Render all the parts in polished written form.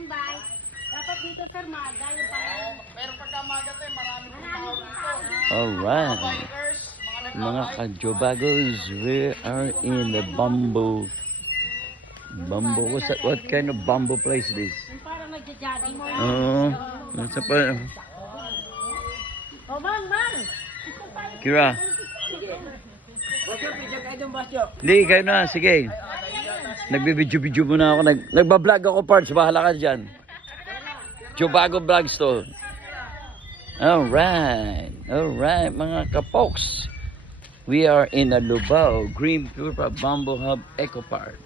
standby. Dapat dito sir, maga yung parang... Pero pagka maga tayo, maraming tao dito. Alright. Bikers, mga Mga nagbabike. kajobagos, we are in the bamboo. What kind of bamboo place this? Yung parang nagja-jogging mo. Sa pa... Oh, mang! Kira. Hindi, kayo na. Sige. Nagbibidyo-bidyo muna ako. Nagbablog ako, parts. Bahala ka dyan. Jobago Vlogs to. Alright. Alright, mga kapoks. We are in a Lubao Green Purpa Bamboo Hub Eco Park.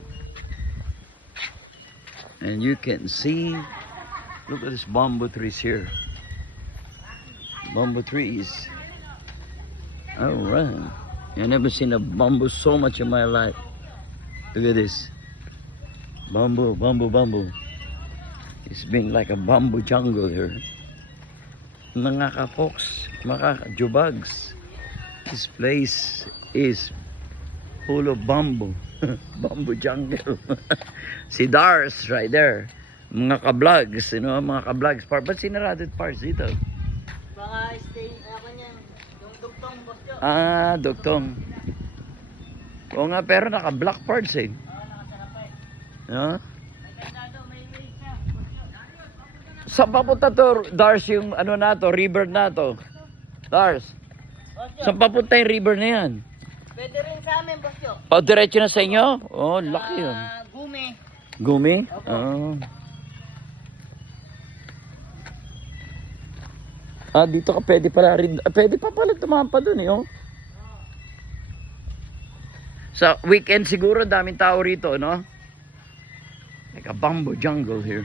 And you can see, look at this bamboo trees here. Bamboo trees. Alright. I never seen a bamboo so much in my life. Look at this. Bamboo, bamboo, bamboo. It's been like a bamboo jungle here. Mga kapoks, mga kajubags. This place is full of bamboo. Bamboo jungle. Si Dars right there. Mga ka-vlogs, you know, mga ka-vlogs. Ba't sinarado parts dito? Mga stay, ako niyan, yung dugtong boss yun. Ah, duktong. Oo nga, pero naka-black parts eh. No? Saan papunta to, Dars, yung ano na to, river na to? Dars, saan papunta yung river na yan? Pwede rin sa amin, boss yun. O, diretso na sa inyo? Oh, laki yun. Gumi. Gumi? Oo. Ah, dito ka pwede pala rin. Pwede pa pala tumampa dun eh, oh. Sa weekend siguro, daming tao rito, no? Like a bamboo jungle here.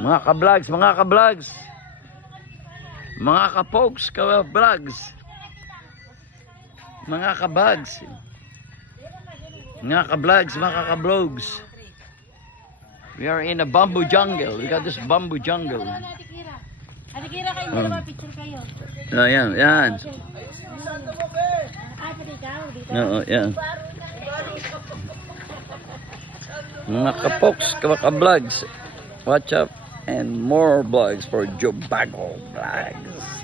Mga ka-vlogs, mga ka-vlogs. Mga ka-pokes, ka-vlogs. Mga ka-vlogs. Mga ka-vlogs, mga ka-vlogs. We are in a bamboo jungle. We got this bamboo jungle. Ate Kira. Ate Kira, kayo dalawa, picture kayo. Oh, yan, yan. Ah, pati ikaw, dito. Oo, yan. Mga ka-pokes, ka-vlogs. Watch up and more vlogs for Jobago Vlogs.